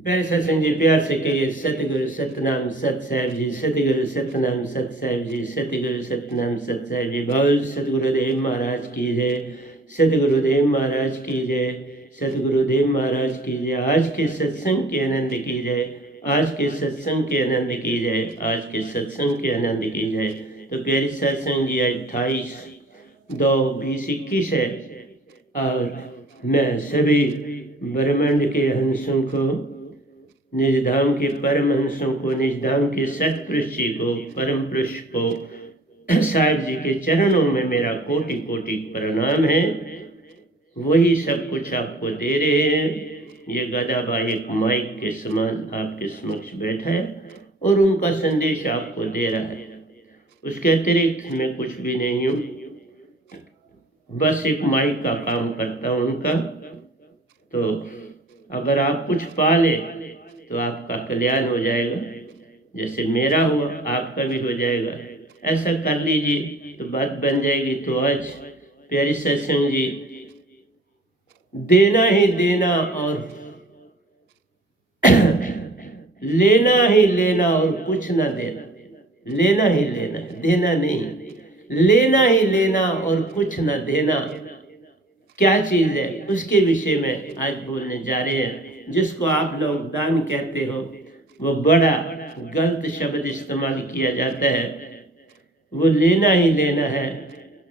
प्यारे सत्संग जी, प्यार से कहिए सतगुरु सतनाम सत साहिब जी, सतगुरु सतनाम सत साहिब जी, सतगुरु सतनाम सत साहिब जी। बोल सतगुरुदेव महाराज की जय, सतगुरुदेव महाराज की जय, सतगुरुदेव महाराज की जय। आज के सत्संग के आनंद की जय, आज के सत्संग के आनंद की जय, आज के सत्संग के आनंद की जय। तो प्यारी सत्संग जी, आज 28/2/2021 है और मैं सभी ब्रह्मांड के हंसों को, निजधाम के परमहंसों को, निजधाम के सतपुरुष जी को, परम पुरुष को, साहिब जी के चरणों में मेरा कोटि कोटि प्रणाम है। वही सब कुछ आपको दे रहे हैं। ये गदा भाई एक माइक के समान आपके समक्ष बैठा है और उनका संदेश आपको दे रहा है। उसके अतिरिक्त मैं कुछ भी नहीं हूँ, बस एक माइक का काम करता हूँ उनका। तो अगर आप कुछ पा ले तो आपका कल्याण हो जाएगा, जैसे मेरा हुआ आपका भी हो जाएगा। ऐसा कर लीजिए तो बात बन जाएगी। तो आज प्यारी सत्संग जी, देना ही देना और लेना ही लेना और कुछ ना देना। लेना ही लेना, देना नहीं। लेना ही लेना और कुछ ना देना क्या चीज़ है, उसके विषय में आज बोलने जा रहे हैं। जिसको आप लोग दान कहते हो, वो बड़ा गलत शब्द इस्तेमाल किया जाता है। वो लेना ही लेना है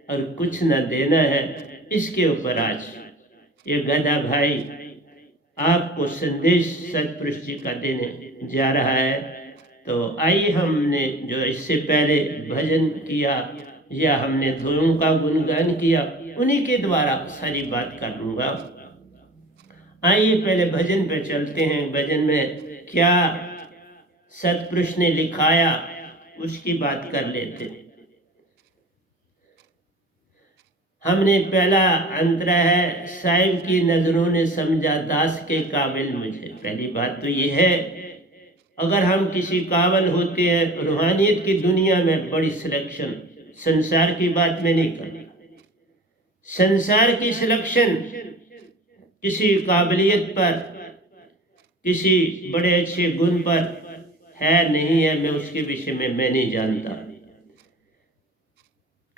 और कुछ ना देना है। इसके ऊपर आज ये गधा भाई आपको संदेश सतपुरुष जी का देने जा रहा है। तो आइए, हमने जो इससे पहले भजन किया या हमने धुनों का गुणगान किया, उन्हीं के द्वारा सारी बात कर लूँगा। आइए पहले भजन पे चलते हैं। भजन में क्या सतपुरुष ने लिखाया उसकी बात कर लेते हैं। हमने पहला अंतरा है, साहिब की नजरों ने समझा दास के काबिल मुझे। पहली बात तो ये है, अगर हम किसी काबिल होते हैं, रूहानियत की दुनिया में बड़ी सिलेक्शन, संसार की बात में नहीं करता। संसार की सिलेक्शन किसी काबिलियत पर, किसी बड़े अच्छे गुण पर है नहीं है, मैं उसके विषय में मैं नहीं जानता,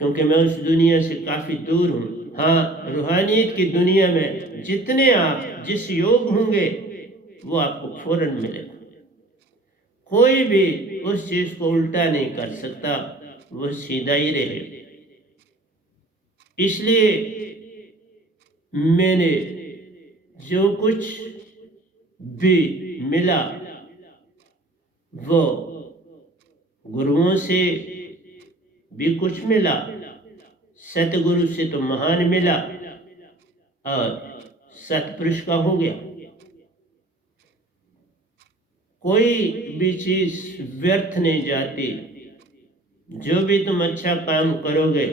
क्योंकि मैं उस दुनिया से काफ़ी दूर हूँ। हाँ, रूहानियत की दुनिया में जितने आप जिस योग होंगे वो आपको फौरन मिलेगा। कोई भी उस चीज़ को उल्टा नहीं कर सकता, वो सीधा ही रहेगा। इसलिए मैंने जो कुछ भी मिला वो गुरुओं से भी कुछ मिला, सतगुरु से तो महान मिला और सतपुरुष का हो गया। कोई भी चीज व्यर्थ नहीं जाती। जो भी तुम अच्छा काम करोगे,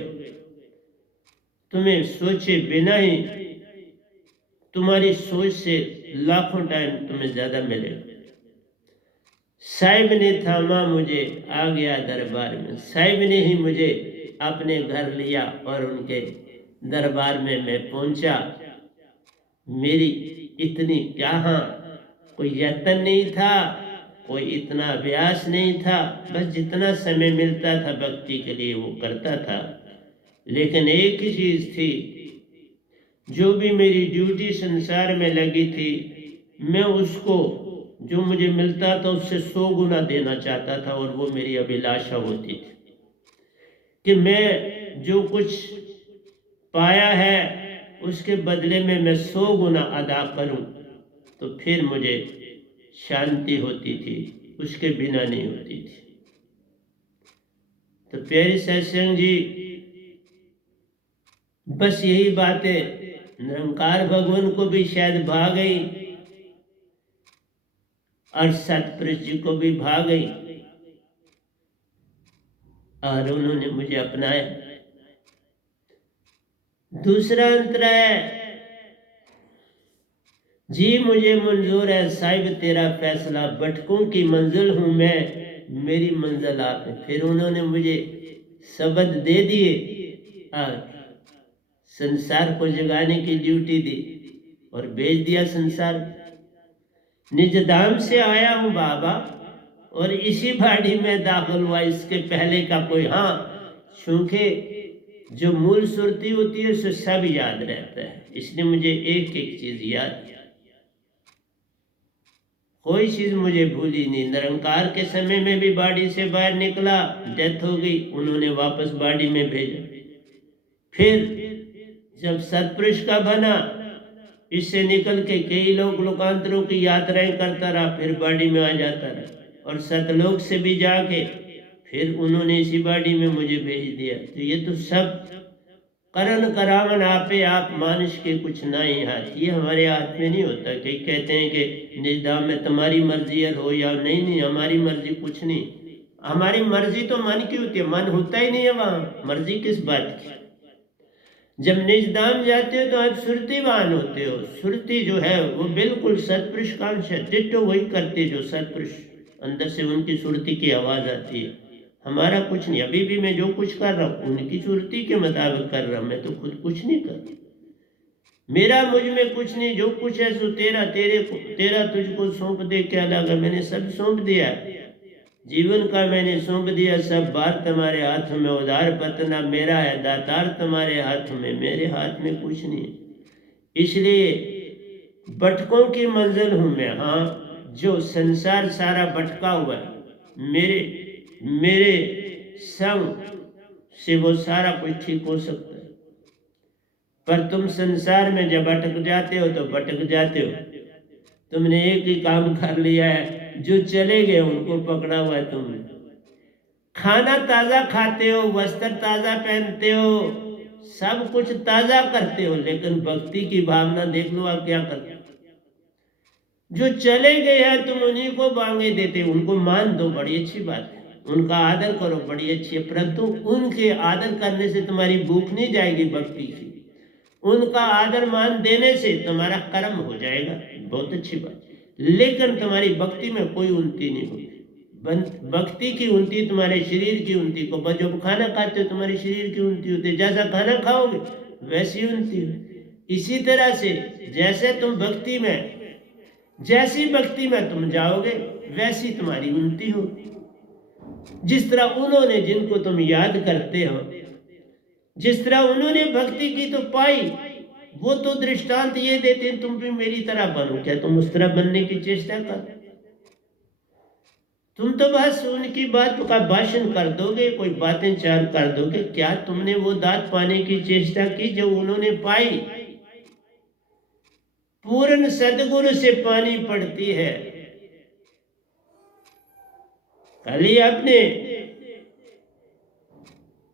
तुम्हें सोचे बिना ही तुम्हारी सोच से लाखों टाइम तुम्हें ज्यादा मिलेगा। साहिब ने थामा मुझे, आ गया दरबार में। साहिब ने ही मुझे अपने घर लिया और उनके दरबार में मैं पहुंचा। मेरी इतनी यहाँ कोई यत्न नहीं था, कोई इतना अभ्यास नहीं था, बस जितना समय मिलता था भक्ति के लिए वो करता था। लेकिन एक ही चीज थी, जो भी मेरी ड्यूटी संसार में लगी थी, मैं उसको जो मुझे मिलता था उससे 100 गुना देना चाहता था। और वो मेरी अभिलाषा होती थी कि मैं जो कुछ पाया है उसके बदले में मैं 100 गुना अदा करूं, तो फिर मुझे शांति होती थी, उसके बिना नहीं होती थी। तो प्यारे सत्संग जी, बस यही बात है। निरंकार भगवान को भी शायद भा गई और सतपुरुष जी को भी भा गई और उन्होंने मुझे अपनाया। दूसरा अंतर है, जी मुझे मंजूर है साहिब तेरा फैसला, भटकों की मंजिल हूं मैं, मेरी मंजिल आप है। फिर उन्होंने मुझे शब्द दे दिए और संसार को जगाने की ड्यूटी दी और भेज दिया संसार। निज धाम से आया हूँ बाबा और इसी बाड़ी में दाखिल हुआ, इसके पहले का कोई, हाँ चूंकि जो मूल सुरती होती है उसे सब याद रहता है, इसलिए मुझे एक एक चीज याद, कोई चीज मुझे भूली नहीं। निरंकार के समय में भी बाड़ी से बाहर निकला, डेथ हो गई, उन्होंने वापस बाड़ी में भेजा। फिर जब सतपुरुष का बना, इससे निकल के कई लोग लोकांतरों की यात्राएं करता रहा, फिर बाड़ी में आ जाता रहा, और सतलोक से भी जाके फिर उन्होंने इसी बाड़ी में मुझे भेज दिया। तो ये तो सब करण करावन आपे आप, मानुष के कुछ ना ही हाथ, ये हमारे हाथ में नहीं होता। कई कहते हैं कि निज धाम में तुम्हारी मर्जी हो या नहीं, नहीं हमारी मर्जी कुछ नहीं। हमारी मर्जी तो मन की होती है, मन होता ही नहीं है वहां, मर्जी किस बात की। जब निज धाम जाते हो तो आप सुरतिवान होते हो, सुरति जो है वो बिल्कुल सतपुरुष का अंश है, डिट्टो वही करते जो सतपुरुष, अंदर से उनकी सुरति की आवाज आती है। हमारा कुछ नहीं, अभी भी मैं जो कुछ कर रहा हूँ उनकी सुरति के मुताबिक कर रहा हूँ, मैं तो खुद कुछ नहीं कर रहा, मेरा मुझ में कुछ नहीं, जो कुछ है सो तेरा, तेरा तुझको सौंप दे क्या लगा, मैंने सब सौंप दिया, जीवन का मैंने सौंप दिया सब बार तुम्हारे हाथ में, उधार पतना मेरा है, दातार तुम्हारे हाथ में, मेरे हाथ में कुछ नहीं। इसलिए भटकों की मंजिल हूं मैं, हाँ जो संसार सारा भटका हुआ है, मेरे संग से वो सारा कुछ ठीक हो सकता है। पर तुम संसार में जब भटक जाते हो तो भटक जाते हो, तुमने एक ही काम कर लिया है, जो चले गए उनको पकड़ा हुआ है तुमने। खाना ताजा खाते हो, वस्त्र ताजा पहनते हो, सब कुछ ताजा करते हो, लेकिन भक्ति की भावना देख लो आप क्या करते हो। जो चले गए हैं तुम उन्हीं को बांगे देते हो, उनको मान दो, बड़ी अच्छी बात है, उनका आदर करो, बड़ी अच्छी है, परंतु उनके आदर करने से तुम्हारी भूख नहीं जाएगी भक्ति की, उनका आदर मान देने से तुम्हारा कर्म हो जाएगा, बहुत अच्छी बात। लेकिन तुम्हारी भक्ति में कोई उन्नति नहीं होगी। भक्ति की उन्नति तुम्हारे शरीर की उन्नति को, जब खाना खाते हो तुम्हारे शरीर की उन्नति होती है, जैसा खाना खाओगे वैसी उन्नति। इसी तरह से जैसे तुम भक्ति में, जैसी भक्ति में तुम जाओगे वैसी तुम्हारी उन्नति होगी। जिस तरह उन्होंने, जिनको तुम याद करते हो, जिस तरह उन्होंने भक्ति की तो पाई, वो तो दृष्टांत ये देते हैं तुम भी मेरी तरह बनो, क्या तुम उस तरह बनने की चेष्टा कर? तुम तो बस उनकी बात का भाषण कर दोगे, कोई बातें चार कर दोगे, क्या तुमने वो दात पाने की चेष्टा की जो उन्होंने पाई? पूर्ण सदगुरु से पानी पड़ती है। कल ही आपने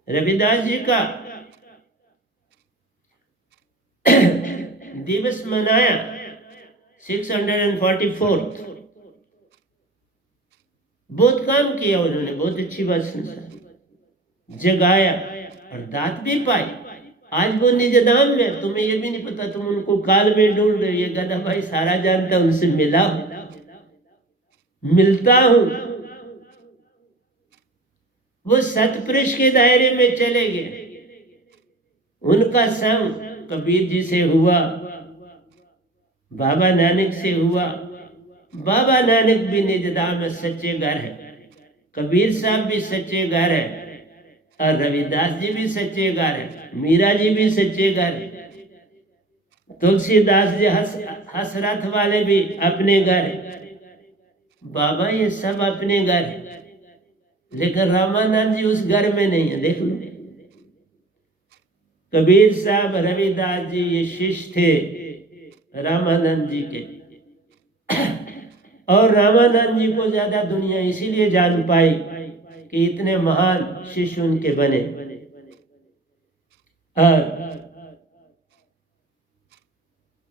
रविदास जी का दिवस मनाया, 644। बहुत काम किया उन्होंने, बहुत अच्छी बात जगाया और दात भी पाई। आज वो निज धाम में, तुम्हें ये भी नहीं पता, तुम उनको काल में ढूंढ रहे हो, ये गधा भाई सारा जानता, उनसे मिलता हूं। वो सतपुरुष के दायरे में चले गए, उनका संग कबीर जी से हुआ, बाबा नानक से हुआ। बाबा नानक भी निज धाम में सच्चे घर है, कबीर साहब भी सच्चे घर है, और रविदास जी भी सच्चे घर है, मीरा जी भी सच्चे घर है, तुलसीदास जी हसरथ वाले भी अपने घर है। बाबा ये सब अपने घर है, लेकिन रामानंद जी उस घर में नहीं है, देख लो। कबीर साहब, रविदास जी ये शिष्य थे रामानंद जी के, और रामानंद जी को ज्यादा दुनिया इसीलिए जान पाई कि इतने महान शिष्य उनके बने। और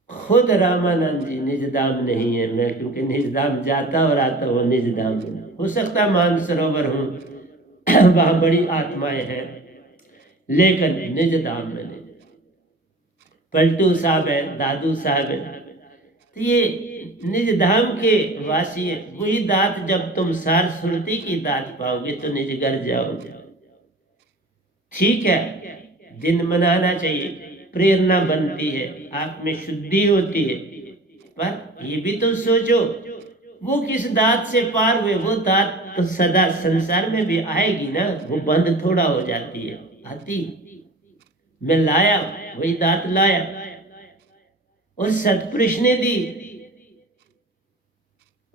खुद रामानंद जी निज धाम नहीं है, मैं क्योंकि निज धाम जाता और आता हूँ, निज धाम हो सकता मानसरोवर हूँ, वहां बड़ी आत्माएं हैं, लेकिन निज धाम में नहीं। पलटू साहब है, दादू साहब है, तो ये निज धाम के वासी है। वही दात जब तुम सार सुरती की दात पाओगे तो निज घर जाओगे। ठीक है, दिन मनाना चाहिए, प्रेरणा बनती है, आप में शुद्धि होती है, पर ये भी तो सोचो वो किस दात से पार हुए, वो दात तो सदा संसार में भी आएगी ना, वो बंद थोड़ा हो जाती है, आती। मैं लाया, वही दात लाया और सतपुरुष ने दी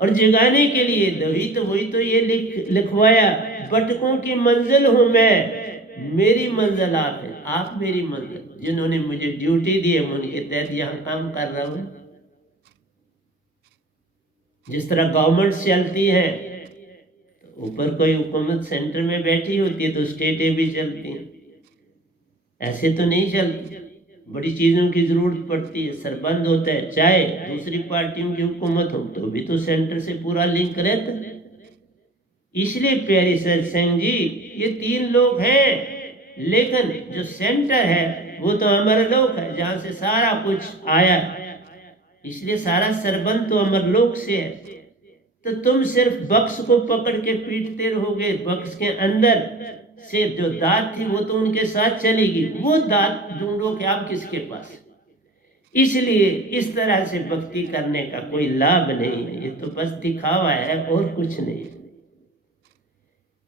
और जगाने के लिए वही तो ये लिखवाया, भटकों की मंजिल हूं मैं, मेरी मंजिल आप है, आप मेरी मंजिल। जिन्होंने मुझे ड्यूटी दी है मैं उनके तहत यहाँ काम कर रहा हूं। जिस तरह गवर्नमेंट चलती है, तो ऊपर कोई हुकूमत सेंटर में बैठी होती है तो स्टेटें भी चलती हैं, ऐसे तो नहीं चलती। बड़ी चीज़ों की ज़रूरत पड़ती है, सरबंद होता है, चाहे दूसरी पार्टियों की हुकूमत हो तो भी तो सेंटर से पूरा लिंक रहता है। इसलिए प्यारे सत्संग जी, ये तीन लोग हैं, लेकिन जो सेंटर है वो तो अमरलोक है, जहाँ से सारा कुछ आया। इसलिए सारा सरबंद तो अमरलोक से है। तो तुम सिर्फ बक्स को पकड़ के पीटते रहोगे, बक्स के अंदर से जो दात थी वो तो उनके साथ चलेगी, वो दात ढूंढो कि आप किसके पास। इसलिए इस तरह से भक्ति करने का कोई लाभ नहीं है, ये तो बस दिखावा है और कुछ नहीं।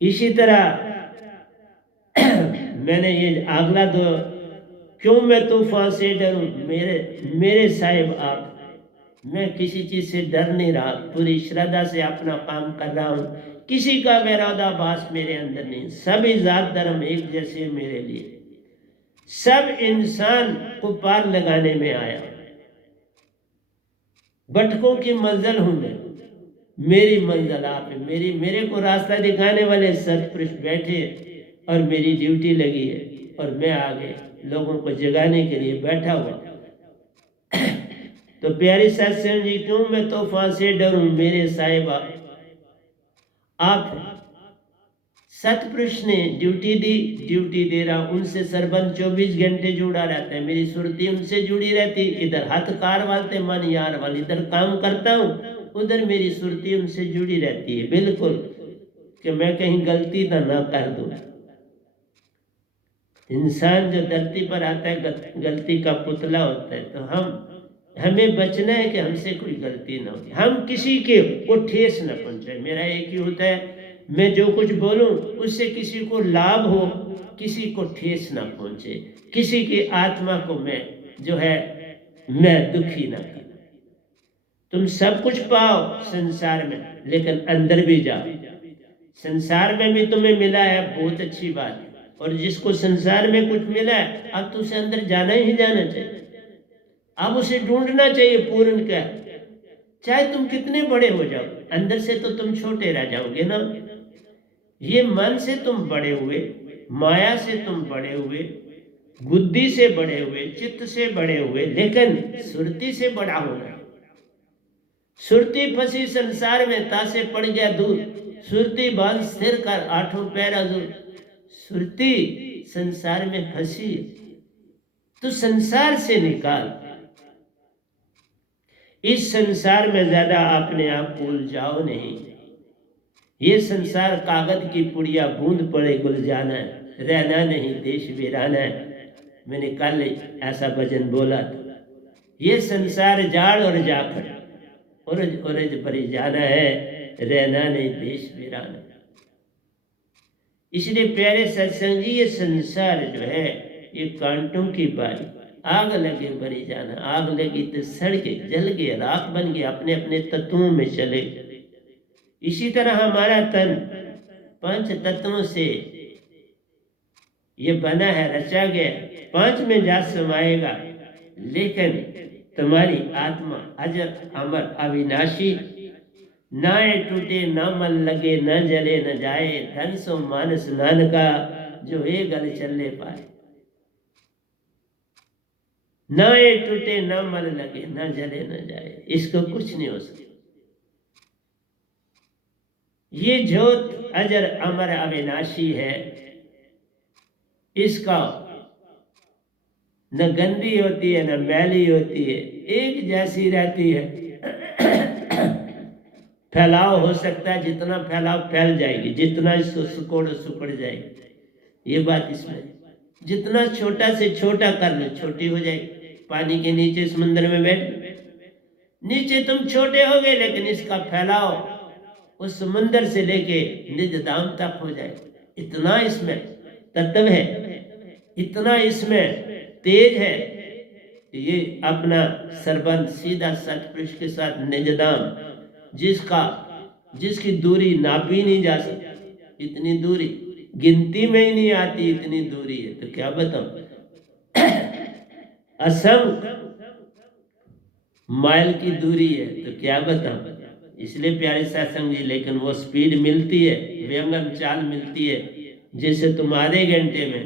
इसी तरह मैंने ये अगला दो, क्यों मैं तूफान से डरूं, मेरे साहिब आप, मैं किसी चीज से डर नहीं रहा, पूरी श्रद्धा से अपना काम कर रहा हूं, किसी का विरोधाभास मेरे अंदर नहीं, सभी जात धर्म एक जैसे मेरे लिए, सब इंसान को पार लगाने में आया, भटकों की मंजिल हूं मैं, मेरी मंजिल आप है, मेरे को रास्ता दिखाने वाले सतपुरुष बैठे और मेरी ड्यूटी लगी है और मैं आगे लोगों को जगाने के लिए बैठा हुआ। तो प्यारी सत्संग जी, क्यों मैं तूफान से डरूं, मेरे साहिबा आप। सतपुरुष ने ड्यूटी दी, ड्यूटी दे रहा, उनसे सरबंद 24 घंटे जुड़ा रहता है, मेरी सुरती उनसे जुड़ी रहती, इधर हाथ कार वालते मन यार वाल, इधर काम करता हूँ, उधर मेरी सुरती उनसे जुड़ी रहती है, बिल्कुल कि मैं कहीं गलती ना कर दूं। इंसान जो धरती पर आता है गलती का पुतला होता है, तो हमें बचना है कि हमसे कोई गलती ना हो, हम किसी के को ठेस न पहुंचाए। मेरा एक ही होता है, मैं जो कुछ बोलूं उससे किसी को लाभ हो, किसी को ठेस ना पहुंचे, किसी की आत्मा को मैं जो है मैं दुखी ना करूं। तुम सब कुछ पाओ संसार में, लेकिन अंदर भी जाओ। संसार में भी तुम्हें मिला है, बहुत अच्छी बात है, और जिसको संसार में कुछ मिला है अब तो उसे अंदर जाना ही जाना चाहिए, अब उसे ढूंढना चाहिए पूर्ण का। चाहे तुम कितने बड़े हो जाओ, अंदर से तो तुम छोटे रह जाओगे ना। ये मन से तुम बड़े हुए, माया से तुम बड़े हुए, बुद्धि से बड़े हुए, चित्त से बड़े हुए, लेकिन सुरती से बड़ा होना। सुरती फंसी संसार में, तासे पड़ गया दूर, सुरती बांध स्थिर कर, आठों पैर हजूर। सुरती संसार में फंसी, तो संसार से निकाल। इस संसार में ज्यादा अपने आप को उलझाओ नहीं। ये संसार कागज की पुड़िया, बूंद पड़े गुल जाना है, रहना नहीं देश वीराना है। मैंने कल ऐसा भजन बोला था, ये संसार जाड़ और जाखड़, उरज उरज भरी जाना है, रहना नहीं देश वीराना। इसलिए प्यारे सत्संग जी, ये संसार जो है ये कांटों की बारी, आग लगे भरी जाना, आग लगी तो सड़ के जल गए, राख बन गए, अपने अपने तत्वों में चले। इसी तरह हमारा तन 5 तत्वों से ये बना है, रचा गया, 5 में जा समाएगा, लेकिन तुम्हारी आत्मा अजर अमर अविनाशी, नाए टूटे ना मन लगे, न जले न जाए, धन सो मानस नानका, जो ये गल चलने पाए। नाए टूटे ना मन लगे, न जले न जाए, इसको कुछ नहीं हो सकता। ये ज्योत अजर अमर अविनाशी है, इसका न गंदी होती है न मैली होती है, एक जैसी रहती है। फैलाव हो सकता है, जितना फैलाव फैल जाएगी, जितना इसको सुकड़ जाएगी। ये बात इसमें, जितना छोटा से छोटा कर ले छोटी हो जाएगी। पानी के नीचे समंदर में बैठ, नीचे तुम छोटे होगे, लेकिन इसका फैलाव उस समुंदर से लेके निज धाम तक हो जाए। इतना इसमें तत्व है, इतना इसमें तेज है। ये अपना सरबंध सीधा सतपुरुष के साथ निज धाम, जिसकी दूरी नापी नहीं जा सकती, इतनी दूरी गिनती में ही नहीं आती, इतनी दूरी है। तो क्या बताऊं, असंख्य माइल की दूरी है, तो क्या बताऊं। इसलिए प्यारे सत्संग जी, लेकिन वो स्पीड मिलती है, व्यंगम चाल मिलती है, जैसे तुम आधे घंटे में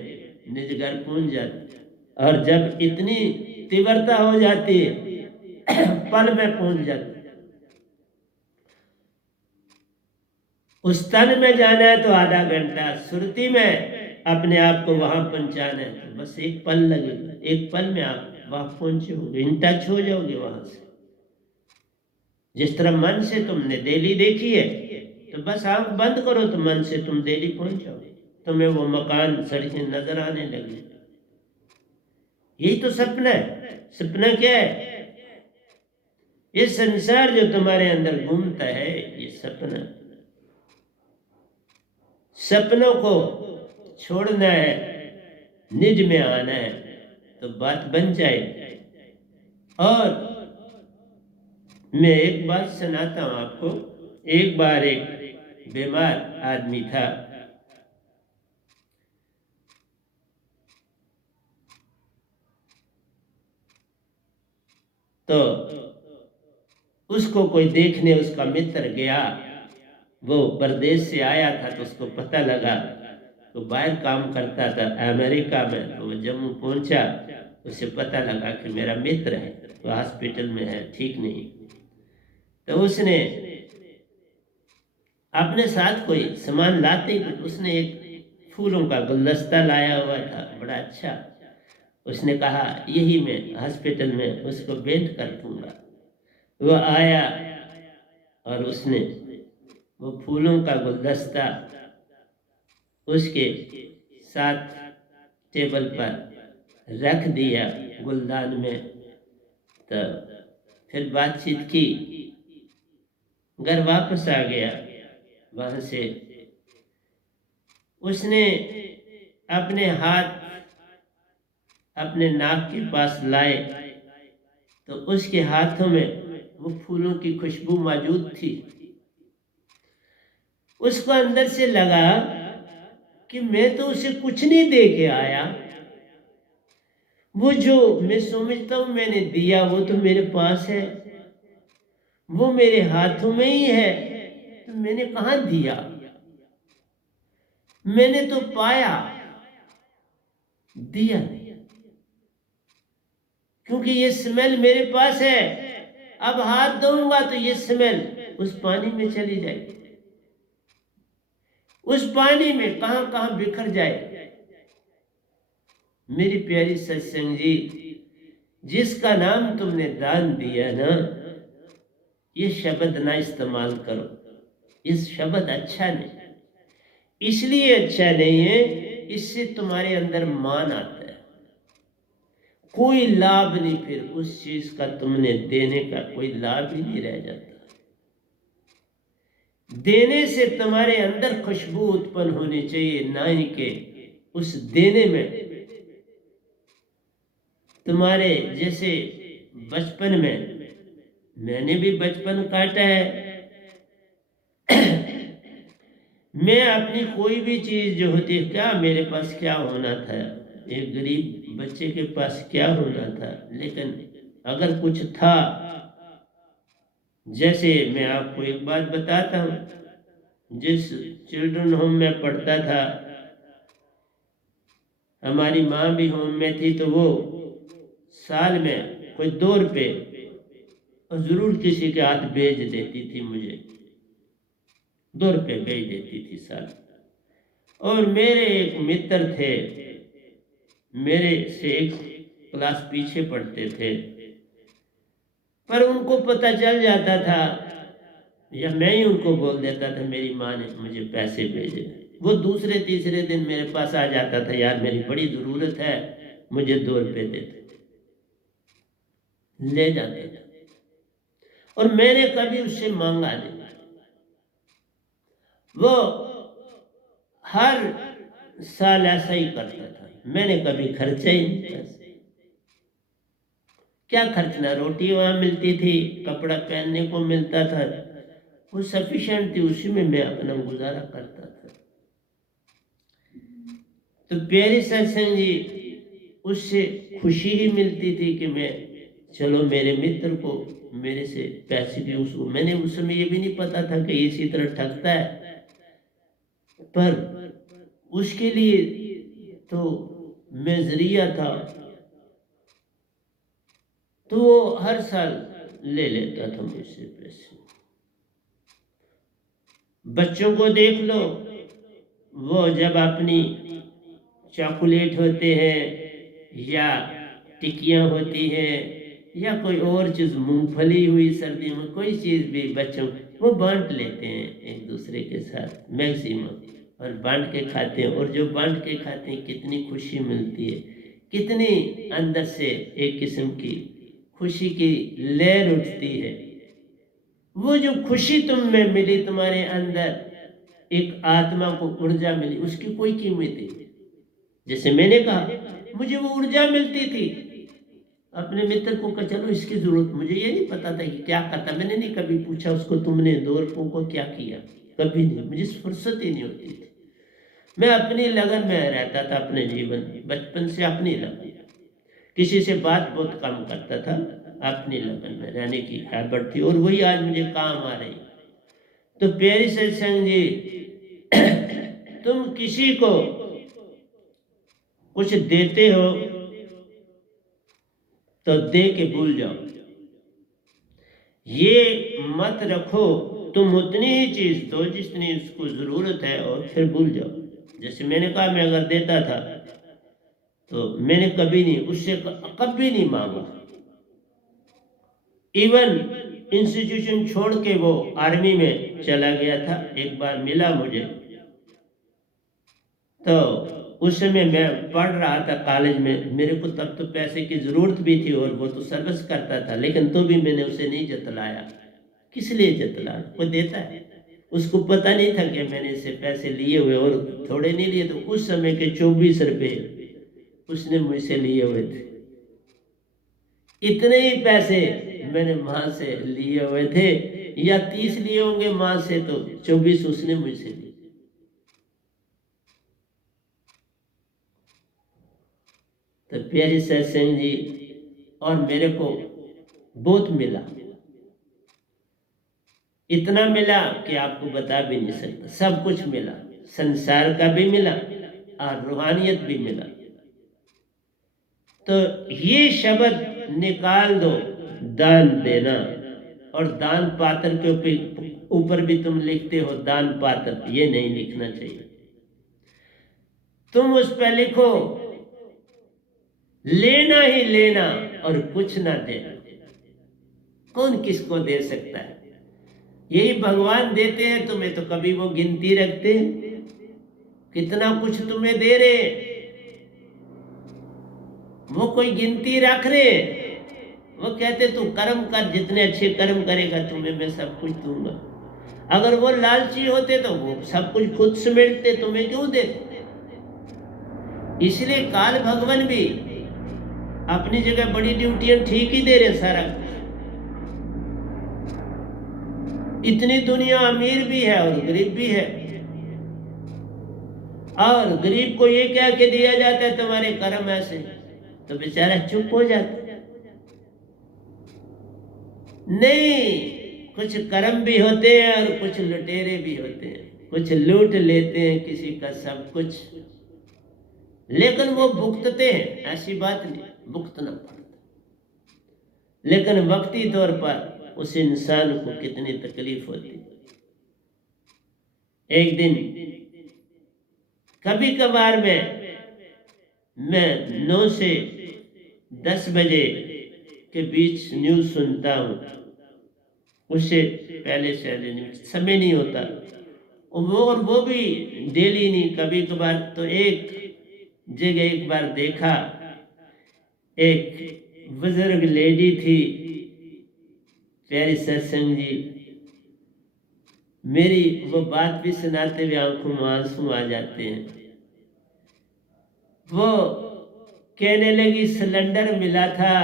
निज घर पहुंच जाते। और जब इतनी तीव्रता हो जाती है, पल में पहुंच जाते। उस तन में जाना है तो आधा घंटा, सुरती में अपने आप को वहां पहुंचाना है तो बस एक पल लगेगा। एक पल में आप वहां पहुंचोगे, इन टच हो जाओगे वहां से। जिस तरह मन से तुमने दिल्ली देखी है, तो बस आंख बंद करो तो मन से तुम दिल्ली पहुंच जाओगे, तुम्हें वो मकान सड़कें नजर आने लगे। यही तो सपना है। सपना क्या है? ये संसार जो तुम्हारे अंदर घूमता है, ये सपना। सपनों को छोड़ना है, निज में आना है, तो बात बन जाए। और मैं एक बात सुनाता हूं आपको। एक बार एक बीमार आदमी था, तो उसको कोई देखने, उसका मित्र गया, वो परदेश से आया था, तो उसको पता लगा, तो बाहर काम करता था अमेरिका में, तो वो जम्मू पहुंचा, उसे पता लगा कि मेरा मित्र है, तो हॉस्पिटल में है, ठीक नहीं। तो उसने अपने साथ कोई सामान लाते ही उसने एक फूलों का गुलदस्ता लाया हुआ था, बड़ा अच्छा। उसने कहा यही मैं हॉस्पिटल में उसको भेंट कर दूंगा। वो आया और उसने वो फूलों का गुलदस्ता उसके साथ टेबल पर रख दिया गुलदान में। तो फिर बातचीत की, घर वापस आ गया। वहां से उसने अपने हाथ अपने नाक के पास लाए, तो उसके हाथों में वो फूलों की खुशबू मौजूद थी। उसको अंदर से लगा कि मैं तो उसे कुछ नहीं दे के आया, वो जो मैं समझता हूं मैंने दिया वो तो मेरे पास है, वो मेरे हाथों में ही है, तो मैंने कहां दिया? मैंने तो पाया, दिया नहीं, क्योंकि ये स्मेल मेरे पास है। अब हाथ दूंगा तो ये स्मेल उस पानी में चली जाएगी, उस पानी में कहां कहां बिखर जाए। मेरी प्यारी सत्संग जी, जिसका नाम तुमने दान दिया ना, ये शब्द ना इस्तेमाल करो। इस शब्द अच्छा नहीं, इसलिए अच्छा नहीं है, इससे तुम्हारे अंदर मान आता है। कोई लाभ नहीं, फिर उस चीज का तुमने देने का कोई लाभ ही नहीं रह जाता। देने से तुम्हारे अंदर खुशबू उत्पन्न होनी चाहिए, ना ही के उस देने में। तुम्हारे जैसे बचपन में, मैंने भी बचपन काटा है, मैं अपनी कोई भी चीज जो होती है, क्या मेरे पास क्या होना था, एक गरीब बच्चे के पास क्या होना था, लेकिन अगर कुछ था, जैसे मैं आपको एक बात बताता हूँ, जिस चिल्ड्रन होम में पढ़ता था, हमारी माँ भी होम में थी, तो वो साल में कोई 2 रुपये और जरूर किसी के हाथ भेज देती थी, मुझे 2 रुपये भेज देती थी साल। और मेरे एक मित्र थे, मेरे से एक क्लास पीछे पढ़ते थे, पर उनको पता चल जाता था, या मैं ही उनको बोल देता था मेरी माँ ने मुझे पैसे भेजे। वो दूसरे तीसरे दिन मेरे पास आ जाता था, यार मेरी बड़ी ज़रूरत है, मुझे 2 रुपये दे दे, ले जाते थे। और मैंने कभी उससे मांगा नहीं। वो हर साल ऐसा ही करता था, मैंने कभी खर्चा ही नहीं किया। क्या खर्चना, रोटी वहां मिलती थी, कपड़ा पहनने को मिलता था, वो सफिशिएंट थी, उसी में मैं अपना गुजारा करता था। तो प्यारे सत्संग जी, उससे खुशी ही मिलती थी कि मैं, चलो मेरे मित्र को मेरे से पैसे भी, उसको मैंने उस समय ये भी नहीं पता था कि इसी तरह ठगता है, पर उसके लिए तो मैं जरिया था। तो वो हर साल ले लेता था मुझसे पैसे। बच्चों को देख लो, वो जब अपनी चॉकलेट होते हैं या टिक्कियाँ होती हैं या कोई और चीज़, मूंगफली हुई सर्दियों में, कोई चीज़ भी बच्चों, वो बांट लेते हैं एक दूसरे के साथ मैक्सिमम, और बांट के खाते हैं। और जो बांट के खाते हैं कितनी खुशी मिलती है, कितनी अंदर से एक किस्म की खुशी की लहर उठती है। वो जो खुशी तुम में मिली, तुम्हारे अंदर एक आत्मा को ऊर्जा मिली, उसकी कोई कीमत नहीं। जैसे मैंने कहा, मुझे वो ऊर्जा मिलती थी। अपने मित्र को कहा, चलो इसकी जरूरत, मुझे ये नहीं पता था कि क्या करता, मैंने नहीं कभी पूछा उसको, तुमने 2 रुपयों को क्या किया, कभी नहीं, मुझे फुर्सत ही नहीं होती थी। मैं अपनी लगन में रहता था, अपने जीवन में बचपन से अपनी लगन, किसी से बात बहुत कम करता था, अपनी लगन में रहने की हैबिट थी, और वही आज मुझे काम आ रही। तो प्यारी सत्संग जी, तुम किसी को कुछ देते हो तो दे के भूल जाओ, ये मत रखो तुम उतनी ही चीज दो जितनी उसको जरूरत है, और फिर भूल जाओ। जैसे मैंने कहा, मैं अगर देता था तो मैंने कभी नहीं उससे कभी नहीं मांगा। इवन इंस्टीट्यूशन छोड़ के वो आर्मी में चला गया था, एक बार मिला मुझे, तो उस समय मैं पढ़ रहा था कॉलेज में, मेरे को तब तो पैसे की जरूरत भी थी, और वो तो सर्विस करता था, लेकिन तो भी मैंने उसे नहीं जतलाया। किस लिए जतलाया, वो देता है, उसको पता नहीं था कि मैंने इससे पैसे लिए हुए, और थोड़े नहीं लिए, तो उस समय के 24 रुपये उसने मुझसे लिए हुए थे। इतने ही पैसे मैंने माँ से लिए हुए थे, या 30 लिए होंगे माँ से, तो 24 उसने मुझसे लिए। तो प्यारी सत्संग जी, और मेरे को बहुत मिला, इतना मिला कि आपको बता भी नहीं सकता। सब कुछ मिला, संसार का भी मिला और रूहानियत भी मिला। तो ये शब्द निकाल दो, दान देना, और दान पात्र के ऊपर भी तुम लिखते हो दान पात्र, ये नहीं लिखना चाहिए। तुम उस पर लिखो लेना ही लेना और कुछ ना देना। कौन किसको दे सकता है? यही भगवान देते हैं तुम्हें, तो कभी वो गिनती रखते हैं कितना कुछ तुम्हें दे रहे हैं? वो कोई गिनती रख रहे? वो कहते तू कर्म कर, जितने अच्छे कर्म करेगा तुम्हें मैं सब कुछ दूंगा। अगर वो लालची होते तो वो सब कुछ खुद समेटते, तुम्हें क्यों देते? इसलिए काल भगवान भी अपनी जगह बड़ी ड्यूटियां ठीक ही दे रहे सारा। इतनी दुनिया अमीर भी है और गरीब भी है, और गरीब को ये क्या के दिया जाता है तुम्हारे कर्म ऐसे, तो बेचारा चुप हो जाता। नहीं, कुछ कर्म भी होते हैं और कुछ लुटेरे भी होते हैं, कुछ लूट लेते हैं किसी का सब कुछ, लेकिन वो भुगतते हैं, ऐसी बात नहीं, भुगतना पड़ता। लेकिन वक्ती तौर पर उस इंसान को कितनी तकलीफ होती। एक दिन कभी कभार मैं 9 से 10 बजे के बीच न्यूज़ सुनता हूँ, उससे पहले समय नहीं होता, और वो भी डेली नहीं, कभी कभार। तो एक जगह एक बार देखा, एक बुजुर्ग लेडी थी, प्यारे सत्संग जी, मेरी वो बात भी सुनाते हुए आंखों में आंसू आ जाते हैं। वो कहने लगी सिलेंडर मिला था,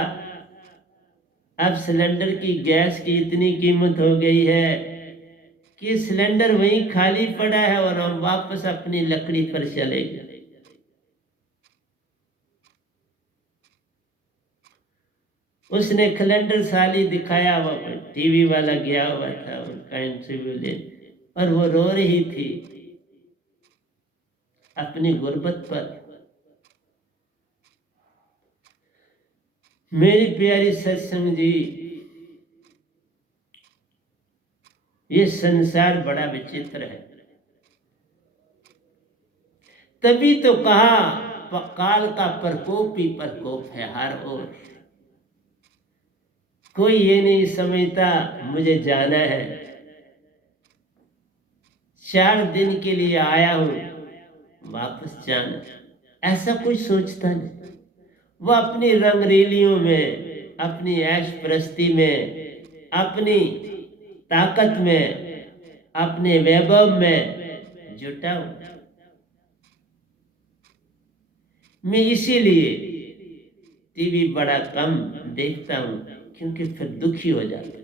अब सिलेंडर की गैस की इतनी कीमत हो गई है कि सिलेंडर वहीं खाली पड़ा है और हम वापस अपनी लकड़ी पर चले गए। उसने कैलेंडर साली दिखाया, वो टीवी वाला गया हुआ था उनका इंटरव्यू ले, और वो रो रही थी अपनी गुर्बत पर। मेरी प्यारी सत्संग जी, ये संसार बड़ा विचित्र है। तभी तो कहा काल का प्रकोप ही प्रकोप है हर ओर। कोई ये नहीं समझता मुझे जाना है, 4 दिन के लिए आया हूं वापस जाना, ऐसा कोई सोचता नहीं। वो अपनी रंगरेलियों में, अपनी ऐश प्रस्ती में, अपनी ताकत में, अपने वैभव में जुटा हूं। मैं इसीलिए टीवी बड़ा कम देखता हूं, क्योंकि फिर दुखी हो जाता।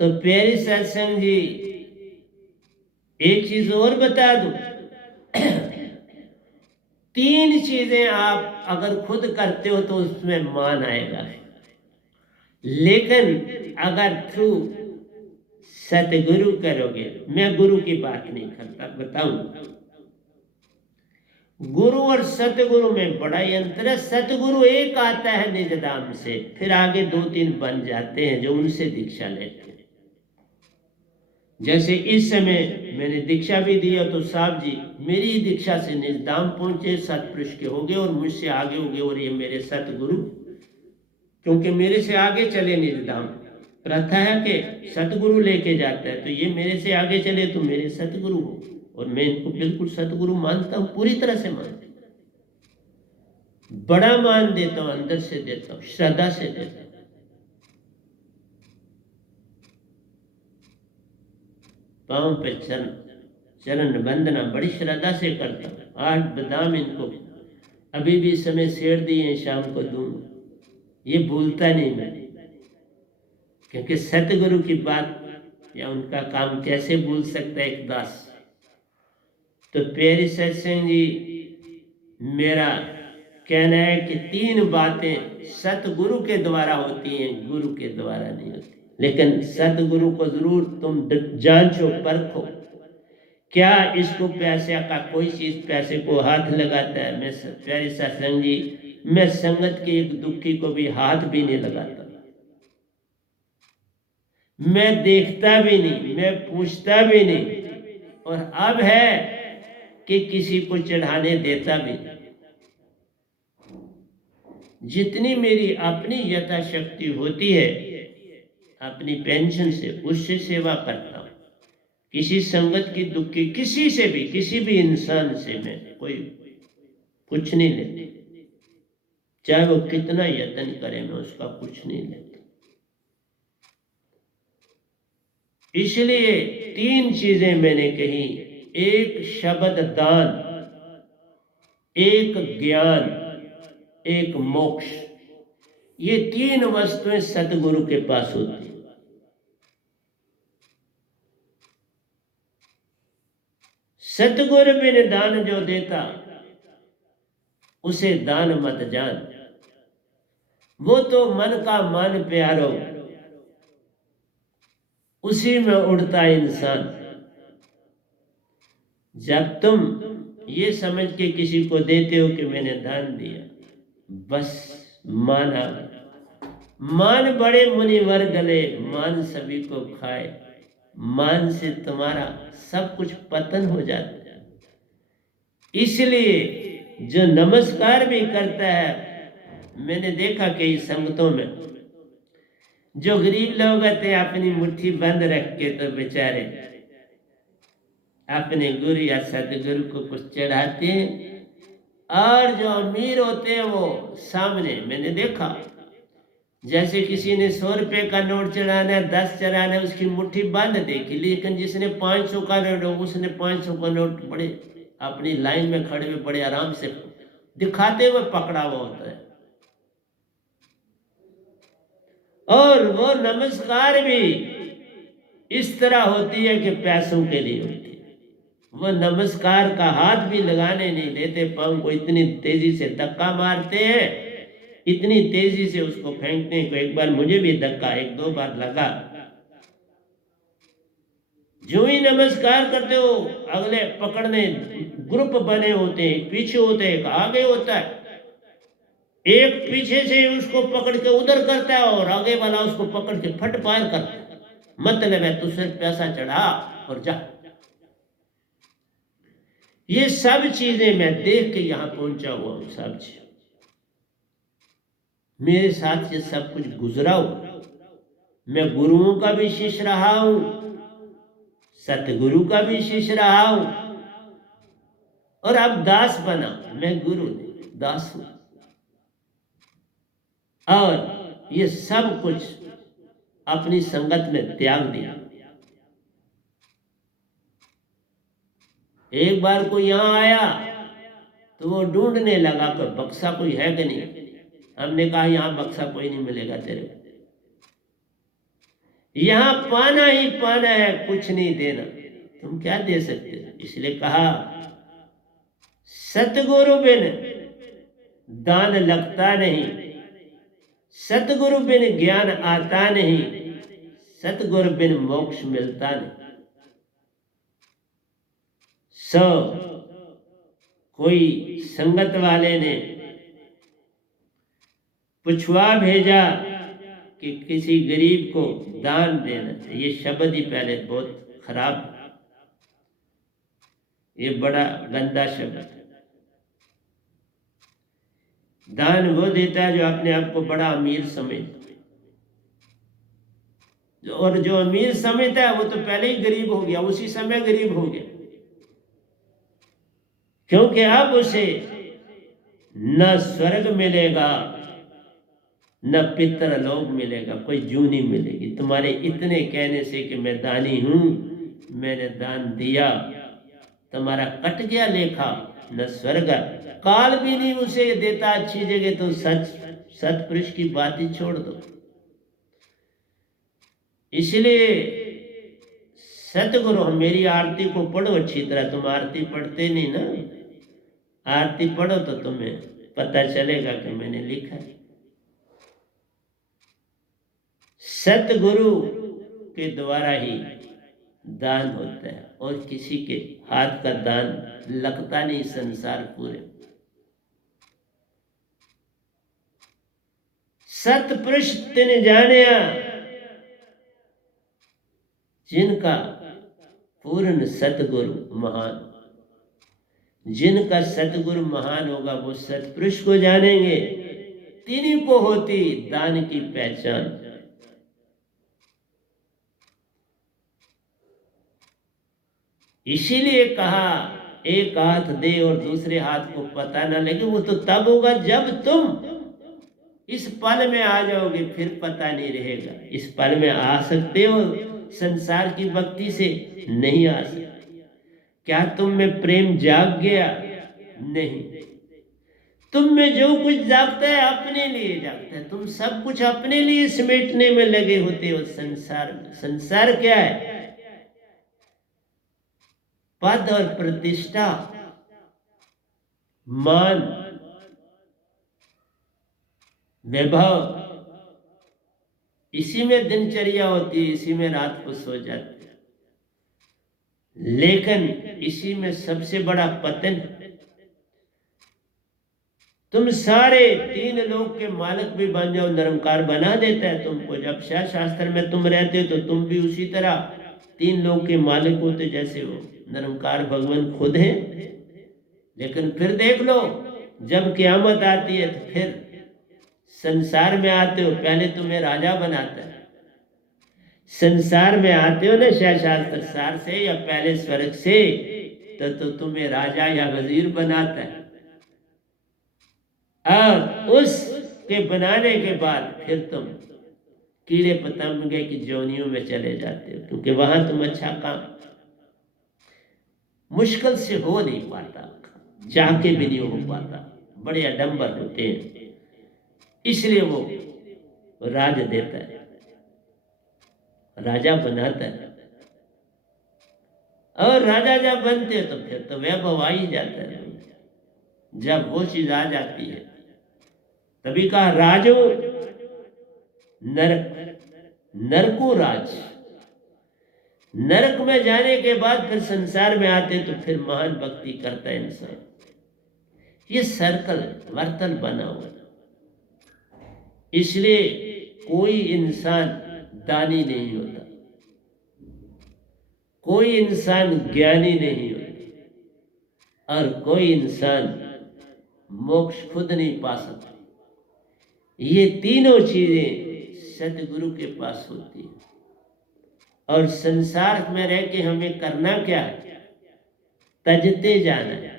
तो प्यारी सत्संग जी, एक चीज और बता दूं, 3 चीजें आप अगर खुद करते हो तो उसमें मान आएगा, लेकिन अगर थ्रू सतगुरु करोगे, मैं गुरु की बात नहीं करता, बताऊं, गुरु और सतगुरु में बड़ा ही अंतर है। सतगुरु एक आता है निज धाम से, फिर आगे 2-3 बन जाते हैं जो उनसे दीक्षा लेते हैं। जैसे इस समय मैंने दीक्षा भी दिया तो साहब जी मेरी दीक्षा से निज धाम पहुंचे, सतपुरुष के हो गए और मुझसे आगे हो गए, और ये मेरे सतगुरु, क्योंकि मेरे से आगे चले निज धाम। प्रथा है कि सतगुरु लेके जाता है, तो ये मेरे से आगे चले तो मेरे सतगुरु हो, और मैं इनको बिल्कुल सतगुरु मानता हूं, पूरी तरह से मानता हूं, बड़ा मान देता हूं, अंदर से देता हूं, श्रद्धा से देता हूं। पांव पे चरण वंदना बड़ी श्रद्धा से करता हूं। 8 बादाम इनको अभी भी समय शेर दिए, शाम को दूंगा, ये भूलता नहीं मैं, क्योंकि सतगुरु की बात या उनका काम कैसे भूल सकता है एक दास। तो प्यारी सत्संग जी, मेरा कहना है कि 3 बातें सतगुरु के द्वारा होती हैं, गुरु के द्वारा नहीं होती। लेकिन सतगुरु को जरूर तुम जांचो, परखो, क्या इसको पैसे का कोई चीज पैसे को हाथ लगाता है। मैं प्यारी सत्संग जी, मैं संगत के एक दुखी को भी हाथ भी नहीं लगाता, मैं देखता भी नहीं, मैं पूछता भी नहीं, और अब है कि किसी को चढ़ाने देता भी नहीं। जितनी मेरी अपनी यथाशक्ति होती है अपनी पेंशन से, उससे सेवा करता हूं। किसी संगत की दुखी, किसी से भी, किसी भी इंसान से मैं कोई कुछ नहीं लेती, चाहे वो कितना यत्न करे, मैं उसका कुछ नहीं लेता। इसलिए 3 चीजें मैंने कही, एक शब्द दान, एक ज्ञान, एक मोक्ष। ये 3 वस्तुएं सतगुरु के पास होती हैं। सतगुरु बिन दान जो देता, उसे दान मत जान, वो तो मन का मन प्यारो, उसी में उड़ता इंसान। जब तुम ये समझ के किसी को देते हो कि मैंने दान दिया, बस मान आ गया। मान बड़े मुनिवर गले, मान सभी को खाए, मान से तुम्हारा सब कुछ पतन हो जाता है। इसलिए जो नमस्कार भी करता है, मैंने देखा कई संगतों में जो गरीब लोग आते अपनी मुट्ठी बंद रख के, तो बेचारे अपने गुरु या सदगुरु को कुछ चढ़ाते हैं, और जो अमीर होते हैं वो सामने, मैंने देखा, जैसे किसी ने 100 रुपए का नोट चढ़ाना है, 10 चढ़ाना है, उसकी मुट्ठी बंद देखी, लेकिन जिसने 500 का नोट हो, उसने 500 का नोट बड़े अपनी लाइन में खड़े हुए बड़े आराम से दिखाते हुए पकड़ा हुआ होता है। और वो नमस्कार भी इस तरह होती है कि पैसों के लिए होती है। वो नमस्कार का हाथ भी लगाने नहीं देते, पाँव को इतनी तेजी से धक्का मारते हैं, इतनी तेजी से उसको फेंकते हैं। एक बार मुझे भी धक्का 1-2 बार लगा। जो ही नमस्कार करते हो, अगले पकड़ने ग्रुप बने होते हैं, पीछे होते हैं, एक आगे होता है, एक पीछे से उसको पकड़ के उधर करता है और आगे वाला उसको पकड़ के फट पार करता है। मतलब है तू सिर्फ पैसा चढ़ा और जा। ये सब चीजें मैं देख के यहां पहुंचा हुआ हूं। सब चीज मेरे साथ ये सब कुछ गुजरा हुआ। मैं गुरुओं का भी शिष्य रहा हूं, सतगुरु का भी शिष्य रहा हूं, और अब दास बना। मैं गुरु नहीं, दास हूं। और ये सब कुछ अपनी संगत में त्याग दिया। एक बार कोई यहां आया तो वो ढूंढने लगा कि बक्सा कोई है कि नहीं। हमने कहा यहां बक्सा कोई नहीं मिलेगा तेरे को, यहां पाना ही पाना है, कुछ नहीं देना। तुम क्या दे सकते हो? इसलिए कहा सतगुरु बिन दान लगता नहीं, सतगुरु बिन ज्ञान आता नहीं, सतगुरु बिन मोक्ष मिलता नहीं। कोई संगत वाले ने पुछवा भेजा कि किसी गरीब को दान देना चाहिए। ये शब्द ही पहले बहुत खराब, ये बड़ा गंदा शब्द है। दान वो देता है जो अपने आप को बड़ा अमीर समझता है, और जो अमीर समझता है वो तो पहले ही गरीब हो गया, उसी समय गरीब हो गया, क्योंकि अब उसे न स्वर्ग मिलेगा न पितरलोक मिलेगा, कोई जू नहीं मिलेगी। तुम्हारे इतने कहने से कि मैं दानी हूं, मैंने दान दिया, तुम्हारा कट गया लेखा। न स्वर्ग, काल भी नहीं उसे देता अच्छी जगह, तो सतपुरुष की बात ही छोड़ दो। इसलिए सतगुरु, मेरी आरती को पढ़ो अच्छी तरह। तुम आरती पढ़ते नहीं ना, आरती पढ़ो तो तुम्हें पता चलेगा कि मैंने लिखा है। सतगुरु के द्वारा ही दान होता है, और किसी के हाथ का दान लगता नहीं संसार पूरे। सतपुरुष तिन जानिया, जिनका पूर्ण सतगुरु महान, जिनका सतगुरु महान होगा वो सतपुरुष को जानेंगे। तिन्हीं को होती दान की पहचान। इसीलिए कहा एक हाथ दे और दूसरे हाथ को पता ना लगे। वो तो तब होगा जब तुम इस पल में आ जाओगे, फिर पता नहीं रहेगा। इस पल में आ सकते हो, संसार की भक्ति से नहीं आ सकते। क्या तुम में प्रेम जाग गया? नहीं। तुम में जो कुछ जागता है अपने लिए जागता है। तुम सब कुछ अपने लिए समेटने में लगे होते हो संसार में। संसार क्या है? पद और प्रतिष्ठा, मान, वैभव, इसी में दिनचर्या होती है, इसी में रात को सो जाते हैं। लेकिन इसी में सबसे बड़ा पतन। तुम सारे 3 लोक के मालिक भी बन जाओ, निरंकार बना देता है तुमको। जब शास्त्र में तुम रहते हो तो तुम भी उसी तरह 3 लोक के मालिक होते, जैसे वो निरंकार भगवान खुद हैं। लेकिन फिर देख लो, जब क़यामत आती है तो फिर संसार में आते हो, पहले तुम्हें राजा बनाता है। संसार में आते हो ना शास्त्र सार से या पहले स्वर्ग से, तो तुम्हें राजा या वजीर बनाता है, और उसके बनाने के बाद फिर तुम कीड़े पतंगे की जोनियों में चले जाते हो, क्योंकि वहां तुम अच्छा काम मुश्किल से हो नहीं पाता, जाके भी नहीं हो पाता, बड़े आडंबर होते हैं, इसलिए वो राज देता है, राजा बनाता है। और राजा जब बनते हैं तो फिर तो वैभव आ ही जाता है। जब वो चीज आ जाती है तभी कहा राजो नरक, नरको राज। नरक में जाने के बाद फिर संसार में आते तो फिर महान भक्ति करता है इंसान। ये सर्कल वर्तन बना हुआ, इसलिए कोई इंसान दानी नहीं होता, कोई इंसान ज्ञानी नहीं होता, और कोई इंसान मोक्ष खुद नहीं पा सकता। ये तीनों चीजें सतगुरु के पास होती है। और संसार में रह के हमें करना क्या है? तजते जाना है,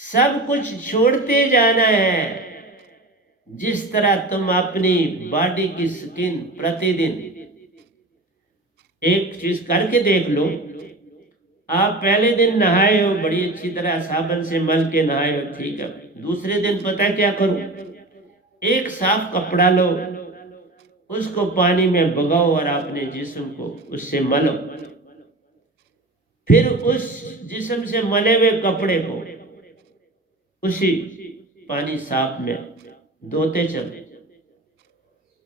सब कुछ छोड़ते जाना है। जिस तरह तुम अपनी बॉडी की स्किन प्रतिदिन एक चीज करके देख लो, आप पहले दिन नहाए हो, बड़ी अच्छी तरह साबुन से मल के नहाए हो, ठीक है, दूसरे दिन पता क्या करो, एक साफ कपड़ा लो, उसको पानी में भगाओ और अपने जिस्म को उससे मलो, फिर उस जिस्म से मले हुए कपड़े को उसी पानी साफ में धोते चलो,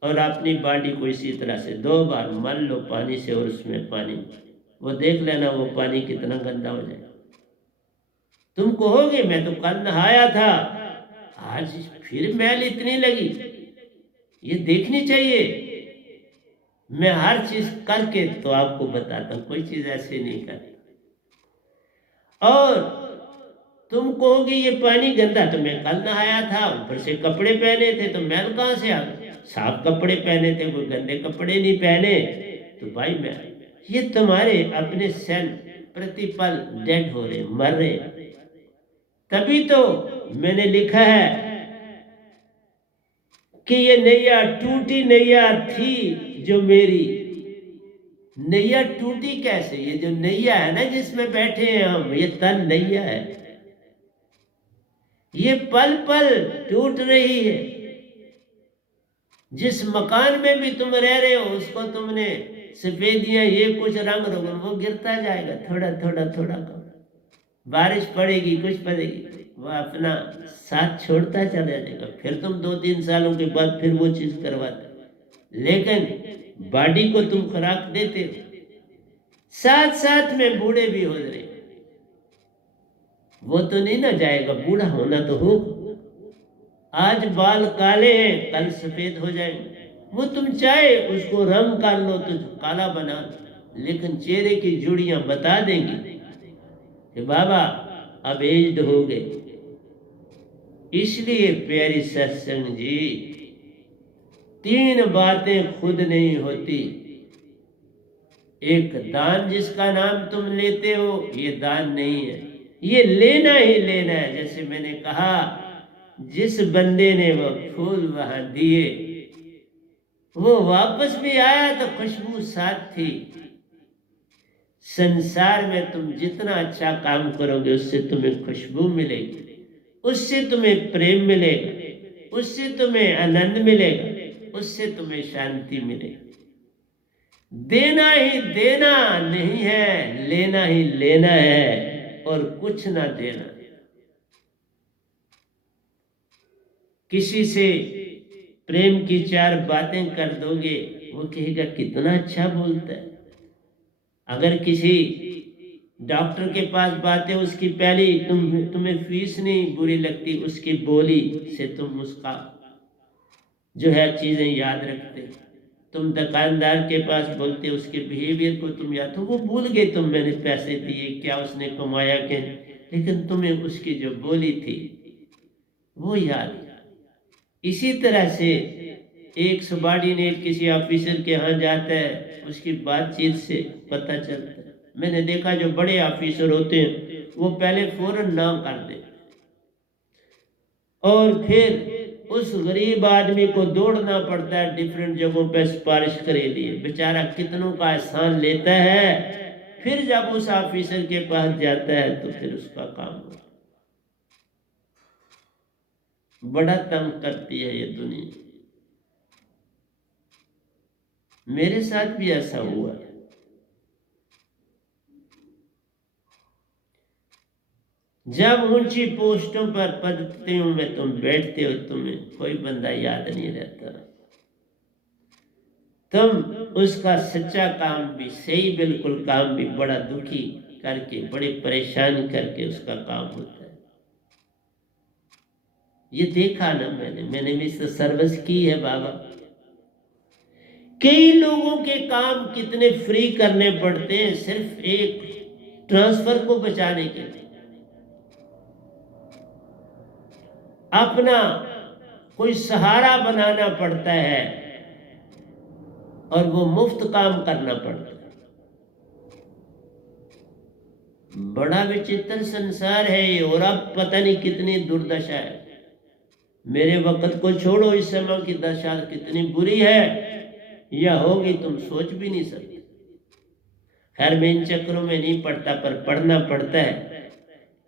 और अपनी बॉडी को इसी तरह से 2 बार मल लो पानी से, और उसमें पानी, वो देख लेना वो पानी कितना गंदा हो जाए। तुम कहोगे मैं तो कल नहाया था, आज फिर मैल इतनी लगी। ये देखनी चाहिए। मैं हर चीज करके तो आपको बताता हूं, कोई चीज ऐसे नहीं करता। और तुम कहोगे ये पानी गंदा, तो मैं कल नहाया था, ऊपर से कपड़े पहने थे, तो मैल कहां से आ गई? साफ कपड़े पहने थे, कोई गंदे कपड़े नहीं पहने, तो भाई मैं, ये तुम्हारे अपने सेल प्रतिपल डेड हो रहे, मर रहे। तभी तो मैंने लिखा है कि ये नैया टूटी नैया थी जो मेरी। नैया टूटी कैसे? ये जो नैया है ना जिसमें बैठे हैं हम, ये तन नैया है, ये पल पल टूट रही है। जिस मकान में भी तुम रह रहे हो उसको तुमने सफेदियां ये कुछ रंग रोगन, वो गिरता जाएगा थोड़ा थोड़ा थोड़ा कर, बारिश पड़ेगी कुछ पड़ेगी, वो अपना साथ छोड़ता चला जाएगा। फिर तुम 2-3 सालों के बाद फिर वो चीज करवाते, लेकिन बॉडी को तुम खुराक देते हो, साथ साथ में बूढ़े भी हो रहे, वो तो नहीं ना जाएगा, बूढ़ा होना तो हो। आज बाल काले हैं, कल सफेद हो जाएंगे। वो तुम चाहे उसको रंग कर लो तो काला बना, लेकिन चेहरे की जुड़ियां बता देंगी कि बाबा अब एज्ड हो गए। इसलिए प्यारी सत्संग जी, 3 बातें खुद नहीं होती। एक दान जिसका नाम तुम लेते हो, ये दान नहीं है, ये लेना ही लेना है। जैसे मैंने कहा, जिस बंदे ने वो फूल वहां दिए, वो वापस भी आया तो खुशबू साथ थी। संसार में तुम जितना अच्छा काम करोगे उससे तुम्हें खुशबू मिलेगी, उससे तुम्हें प्रेम मिलेगा, उससे तुम्हें आनंद मिलेगा, उससे तुम्हें शांति मिलेगी। देना ही देना नहीं है, लेना ही लेना है, और कुछ ना देना। किसी से प्रेम की 4 बातें कर दोगे, वो कहेगा कितना अच्छा बोलता है। अगर किसी डॉक्टर के पास बातें, उसकी पहली तुम्हें फीस नहीं बुरी लगती, उसकी बोली से तुम उसका जो है चीजें याद रखते। तुम दुकानदार के पास बोलते, उसके बिहेवियर को तुम याद, तो वो भूल गए तुम मैंने पैसे दिए, क्या उसने कमाया क्या, लेकिन तुम्हें उसकी जो बोली थी वो याद। इसी तरह से एक सबॉर्डिनेट किसी ऑफिसर के यहाँ जाता है, उसकी बातचीत से पता चलता है। मैंने देखा जो बड़े ऑफिसर होते हैं वो पहले फौरन ना कर देते और फिर उस गरीब आदमी को दौड़ना पड़ता है डिफरेंट जगहों पे सिफारिश करे लिए। बेचारा कितनों का एहसान लेता है, फिर जब उस ऑफिसर के पास जाता है तो फिर उसका काम होता है। बड़ा तंग करती है ये दुनिया। मेरे साथ भी ऐसा हुआ। जब ऊंची पोस्टों पर पदवियों में तुम बैठते हो, तुम्हें कोई बंदा याद नहीं रहता। तुम उसका सच्चा काम भी, सही बिल्कुल काम भी बड़ा दुखी करके, बड़े परेशान करके उसका काम होता है। ये देखा ना मैंने भी इससे सर्विस की है बाबा। कई लोगों के काम कितने फ्री करने पड़ते हैं सिर्फ एक ट्रांसफर को बचाने के लिए। अपना कोई सहारा बनाना पड़ता है और वो मुफ्त काम करना पड़ता है। बड़ा विचित्र संसार है ये, और अब पता नहीं कितनी दुर्दशा है। मेरे वक्त को छोड़ो, इस समय की दशा कितनी बुरी है या होगी तुम सोच भी नहीं सकते। खैर मैं इन चक्रों में नहीं पड़ता, पर पढ़ना पड़ता है,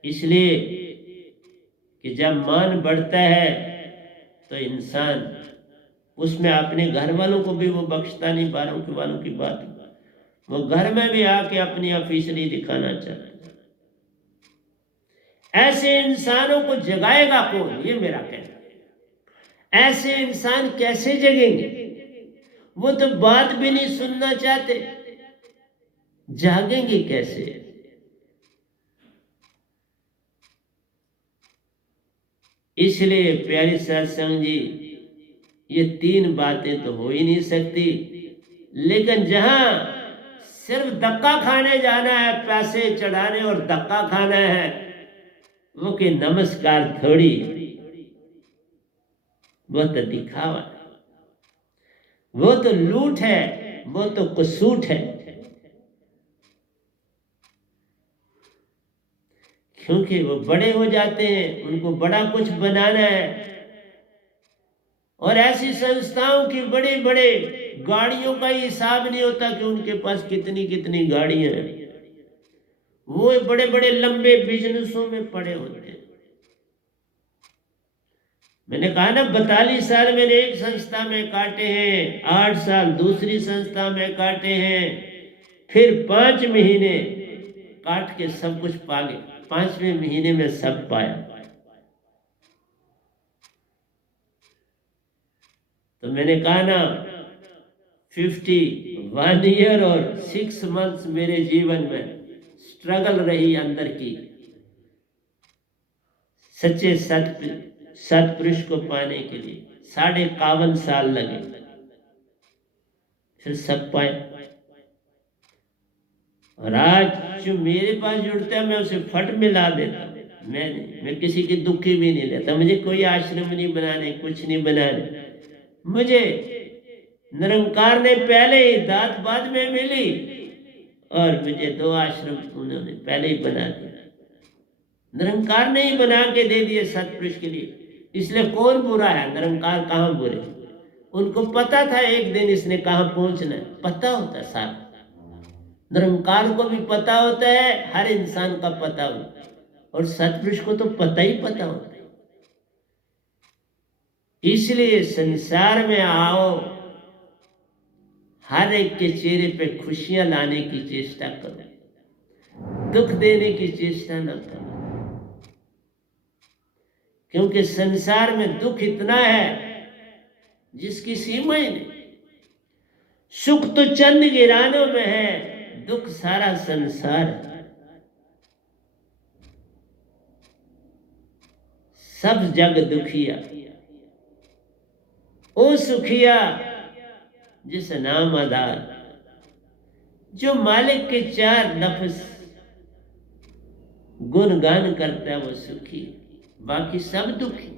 इसलिए कि जब मान बढ़ता है तो इंसान उसमें अपने घर वालों को भी वो बख्शता नहीं। बारों के वालों की बात, वो घर में भी आके अपनी ऑफिसरी दिखाना चाहता है। ऐसे इंसानों को जगाएगा कौन, ये मेरा कहना है। ऐसे इंसान कैसे जगेंगे? वो तो बात भी नहीं सुनना चाहते, जागेंगे कैसे? इसलिए प्यारे सत्संग जी, ये तीन बातें तो हो ही नहीं सकती। लेकिन जहां सिर्फ धक्का खाने जाना है, पैसे चढ़ाने और धक्का खाना है, वो कि नमस्कार थोड़ी, वो तो दिखावा है, वो तो लूट है, वो तो कसूट है। क्योंकि वो बड़े हो जाते हैं, उनको बड़ा कुछ बनाना है। और ऐसी संस्थाओं की बड़े बड़े गाड़ियों का ही हिसाब नहीं होता कि उनके पास कितनी कितनी गाड़ियां हैं। वो बड़े बड़े लंबे बिजनेसों में पड़े होते हैं। मैंने कहा ना, 42 साल मैंने एक संस्था में काटे हैं, 8 साल दूसरी संस्था में काटे हैं, फिर 5 महीने काट के सब कुछ पा गए। 5वें महीने में सब पाया। तो मैंने कहा ना, 51 ईयर और 6 मंथ्स मेरे जीवन में स्ट्रगल रही अंदर की। सच्चे सत्पुरुष को पाने के लिए 51.5 साल लगे, फिर सब पाए। और आज जो मेरे पास जुड़ता है मैं उसे फट मिला देता। मैं किसी की दुखी भी नहीं लेता। मुझे कोई आश्रम नहीं बनाने, कुछ नहीं बनाने। मुझे निरंकार ने पहले ही, दात बाद में मिली, और मुझे 2 आश्रम उन्होंने पहले ही बना दिया। निरंकार ने ही बना के दे दिए सत्पुरुष के लिए। इसलिए कौन बुरा है? निरंकार कहाँ बुरे? उनको पता था एक दिन इसने कहाँ पहुंचना है, पता होता साहब। निरंकार को भी पता होता है, हर इंसान का पता होता है, और सत्पुरुष को तो पता ही पता होता है। इसलिए संसार में आओ, हर एक के चेहरे पे खुशियां लाने की चेष्टा करो, दुख देने की चेष्टा न करो। क्योंकि संसार में दुख इतना है जिसकी सीमा ही नहीं। सुख तो चंद गिरानों में है, दुख सारा संसार है। सब जग दुखिया, ओ सुखिया जिस नाम आधार। जो मालिक के 4 लफ्ज गुणगान करता है वो सुखी, बाकी सब दुखी।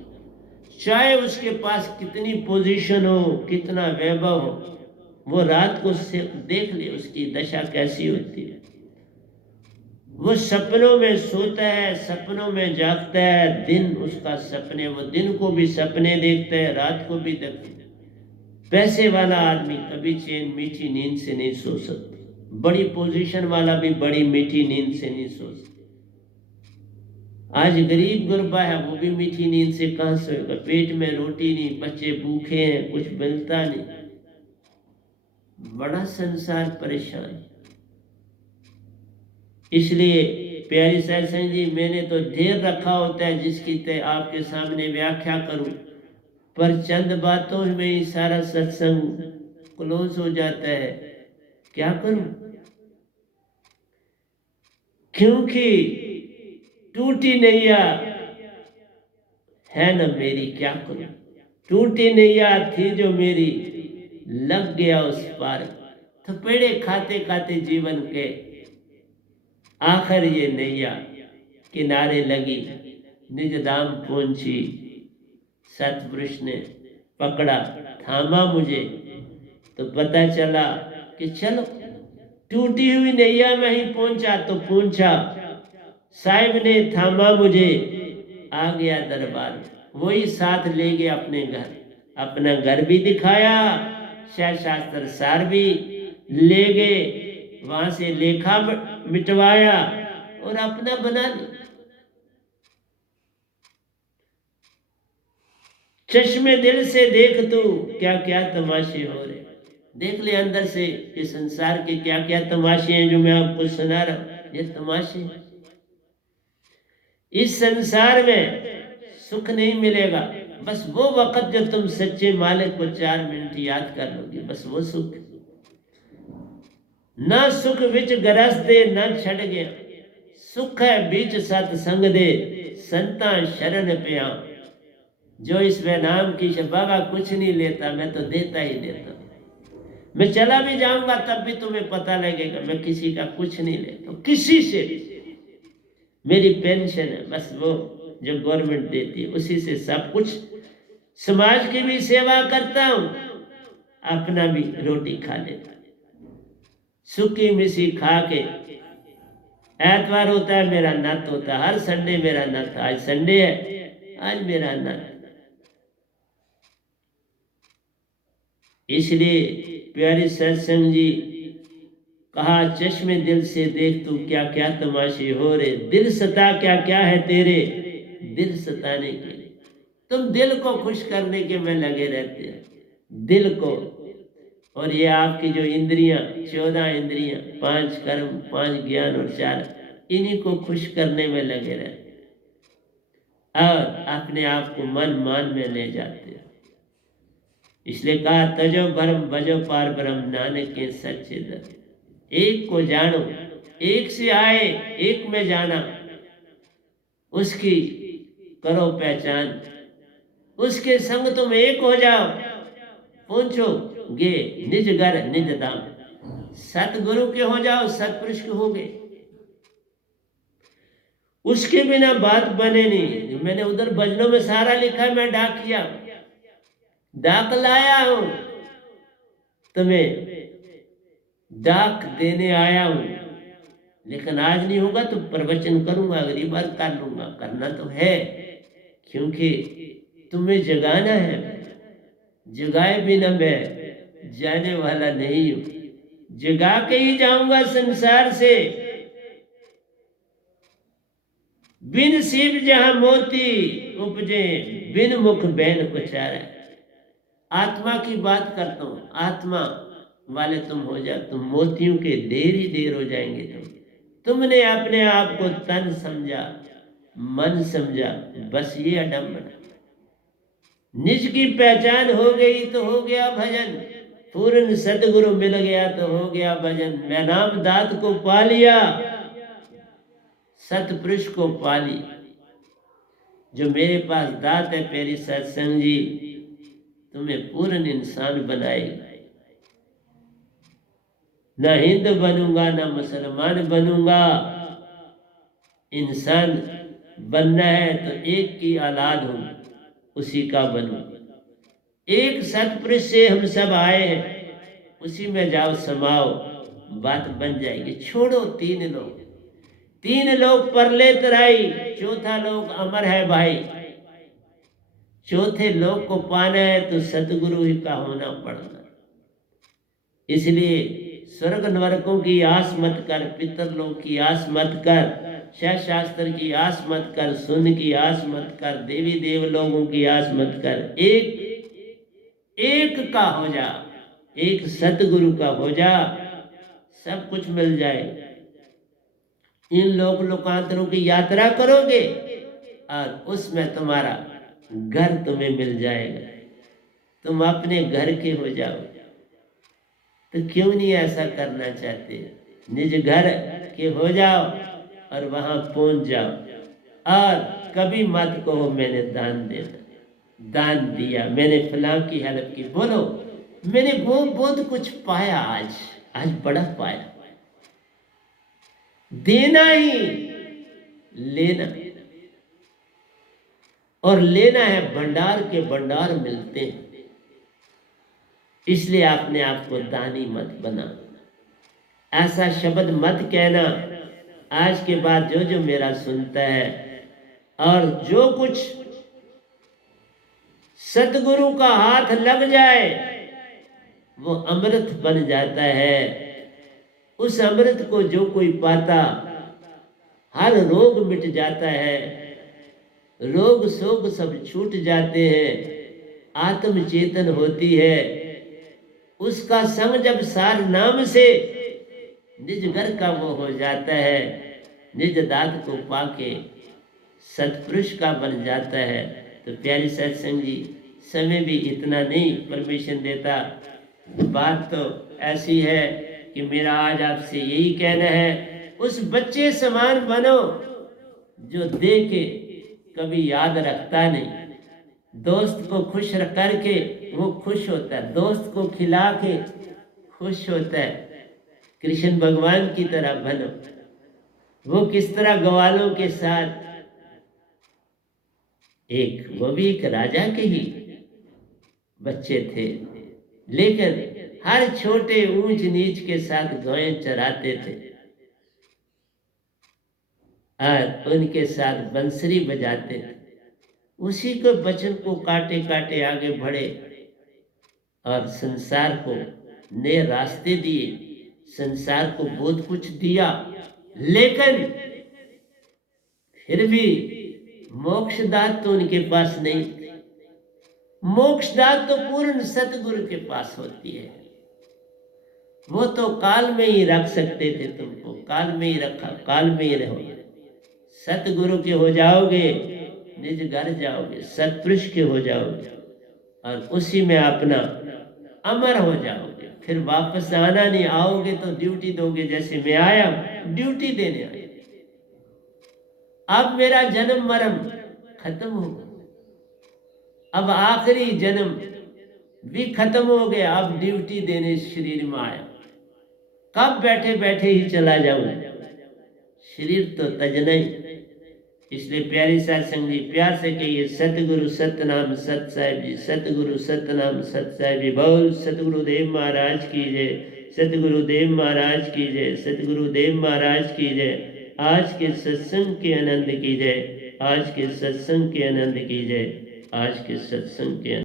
चाहे उसके पास कितनी पोजीशन हो, कितना वैभव हो, वो रात को देख ले उसकी दशा कैसी होती है। वो सपनों में सोता है, सपनों में जागता है, दिन उसका सपने, वो दिन को भी सपने देखता है, रात को भी देखता है। पैसे वाला आदमी कभी चैन मीठी नींद से नहीं सो सकता, बड़ी पोजीशन वाला भी बड़ी मीठी नींद से नहीं सो सकता। आज गरीब गुरबा है, वो भी मीठी नींद से कहाँ सोएगा? पेट में रोटी नहीं, बच्चे भूखे हैं, कुछ मिलता नहीं, बड़ा संसार परेशान। इसलिए प्यारी सत्संग जी, मैंने तो ढेर रखा होता है जिसकी तय आपके सामने व्याख्या करूं, पर चंद बातों में ही सारा सत्संग क्लोज हो जाता है। क्या करूं? क्योंकि टूटी नैया है न मेरी, क्या करूं? टूटी नैया थी जो मेरी, लग गया उस पार। थपेड़े खाते खाते जीवन के आखिर ये नैया किनारे लगी, निज धाम पहुंची। सतपुरुष ने पकड़ा, थामा मुझे, तो पता चला कि चलो टूटी हुई नैया में ही पहुंचा तो पहुंचा। साहिब ने थामा मुझे, आ गया दरबार, वही साथ ले गया अपने घर, अपना घर भी दिखाया, शास्त्र सार भी ले गए, वहां से लेखा मिटवाया और अपना बना लिया। चश्मे दिल से देख तू क्या क्या तमाशे हो रहे, देख ले अंदर से कि संसार के क्या क्या तमाशे हैं जो मैं आपको सुना रहा हूं। ये तमाशे, इस संसार में सुख नहीं मिलेगा, बस वो वक्त जो तुम सच्चे मालिक को 4 मिनट याद कर लोगे, बस वो सुख। ना सुख विच गरस दे ना छड़ गया, सुख है बीच सतसंग दे, संता शरण पिया। जो इसमें नाम की बाबा कुछ नहीं लेता, मैं तो देता ही देता। मैं चला भी जाऊंगा तब भी तुम्हें पता लगेगा मैं किसी का कुछ नहीं लेता, किसी से भी। मेरी पेंशन है बस वो जो गवर्नमेंट देती है, उसी से सब कुछ। समाज की भी सेवा करता हूं, अपना भी रोटी खा लेता, सूखी मिसी खा के। एतवार होता है मेरा नत होता है, हर संडे मेरा नत। आज संडे है, आज मेरा नत। इसलिए प्यारी सत्संग जी कहा, चश्मे दिल से देख तू क्या क्या तमाशे हो रहे, दिल सता क्या क्या है तेरे, दिल सताने के लिए। तुम दिल को खुश करने के में लगे रहते हैं, दिल को। और ये आपकी जो इंद्रियां, 14 इंद्रियां, 5 कर्म, 5 ज्ञान और 4, इन्हीं को खुश करने में लगे रहते हैं और अपने आप को मन मान में ले जाते हैं। इसलिए कहा, तजो भरम भजो पार ब्रह्म, नानक के सच्चे दर। एक को जानो, एक से आए, एक में जाना, उसकी करो पहचान, उसके संग तुम एक हो जाओ, पहुंचो गे निज घर निज धाम। सतगुरु के हो जाओ, सतपुरुष के हो गए, उसके बिना बात बने नहीं। मैंने उधर भजनों में सारा लिखा है, मैं डाक किया, डाक लाया हूं तुम्हें, डाक देने आया हूं। लेकिन आज नहीं होगा तो प्रवचन करूंगा, अगली बार कर लूंगा, करना तो है, क्योंकि तुम्हें जगाना है। जगाए बिना मैं जाने वाला नहीं हूं, जगा के ही जाऊंगा संसार से। बिन शिव जहां मोती उपजे, बिन मुख बैन उचारा। आत्मा की बात करता हूं, आत्मा वाले तुम हो जाओ, तुम मोतियों के ढेर ही ढेर हो जाएंगे। तुमने अपने आप को तन समझा, मन समझा, बस ये अडम्बना। निज की पहचान हो गई तो हो गया भजन, पूर्ण सदगुरु मिल गया तो हो गया भजन। मैं नाम दात को पा लिया, सतपुरुष को पा लिया। जो मेरे पास दात है प्यारी सत्संग जी, तुम्हें पूर्ण इंसान बनाएगा। ना हिंदू बनूंगा ना मुसलमान बनूंगा, इंसान बनना है तो एक की औलाद हूं, उसी का बनूं। एक सतपुरुष से हम सब आए हैं, उसी में जाओ समाओ, बात बन जाएगी। छोड़ो तीन लोग परले तराई, चौथा लोग अमर है भाई। चौथे लोग को पाना है तो सतगुरु ही का होना पड़ना। इसलिए स्वर्ग नरकों की आस मत कर, पितरलोक की आस मत कर, शास्त्र की आस मत कर, सुन की आस मत कर, देवी देव लोगों की आस मत कर। एक का हो जा, एक सतगुरु का हो जा, सब कुछ मिल जाए। इन लोक लोकांतरों की यात्रा करोगे और उसमें तुम्हारा घर तुम्हें मिल जाएगा, तुम अपने घर के हो जाओ। तो क्यों नहीं ऐसा करना चाहते? निज घर के हो जाओ और वहां पहुंच जाओ। और कभी मत कहो मैंने दान दान दिया, मैंने फलां की हेल्प की। बोलो मैंने वो बहुत कुछ पाया, आज बड़ा पाया। देना ही लेना, और लेना है भंडार के भंडार मिलते हैं। इसलिए अपने आप को दानी मत बना, ऐसा शब्द मत कहना। आज के बाद जो मेरा सुनता है और जो कुछ सतगुरु का हाथ लग जाए वो अमृत बन जाता है। उस अमृत को जो कोई पाता, हर रोग मिट जाता है, रोग शोक सब छूट जाते हैं, आत्म चेतन होती है। उसका संग जब सार नाम से निज घर का वो हो जाता है, निज दात को पाके सतपुरुष का बन जाता है। तो प्यारी सत्संग जी, समय भी इतना नहीं परमिशन देता। बात तो ऐसी है कि मेरा आज आपसे यही कहना है, उस बच्चे समान बनो जो दे के कभी याद रखता नहीं। दोस्त को खुश करके वो खुश होता है, दोस्त को खिला के खुश होता है। कृष्ण भगवान की तरह बनो। वो किस तरह ग्वालों के साथ, वो भी एक राजा के ही बच्चे थे, लेकिन हर छोटे ऊंच नीच के साथ गायें चराते थे और उनके साथ बंसरी बजाते थे। उसी के वचन को काटे काटे आगे बढ़े और संसार को नए रास्ते दिए, संसार को बहुत कुछ दिया, लेकिन फिर भी मोक्षदात तो उनके पास नहीं। मोक्षदात तो पूर्ण सतगुरु के पास होती है। वो तो काल में ही रख सकते थे तुमको, काल में ही रखा, काल में ही रहो। सतगुरु के हो जाओगे, निज घर जाओगे, सतपुरुष के हो जाओगे और उसी में अपना अमर हो जाओगे। फिर वापस आना नहीं, आओगे तो ड्यूटी दोगे। जैसे मैं आया ड्यूटी देने आया, अब मेरा जन्म मरण खत्म हो गया, अब आखिरी जन्म भी खत्म हो गया, अब ड्यूटी देने शरीर में आया। कब बैठे बैठे ही चला जाऊं, शरीर तो तजना ही। इसलिए प्यारी सत्संग जी, प्यार से कहिए सतगुरु सतनाम सत साहिब जी, सतगुरु सतनाम सत साहिब जी। बोल सतगुरुदेव महाराज की जय, सतगुरुदेव महाराज की जय, सतगुरुदेव महाराज की जय। आज के सत्संग के आनंद की जय, आज के सत्संग के आनंद की जय, आज के सत्संग के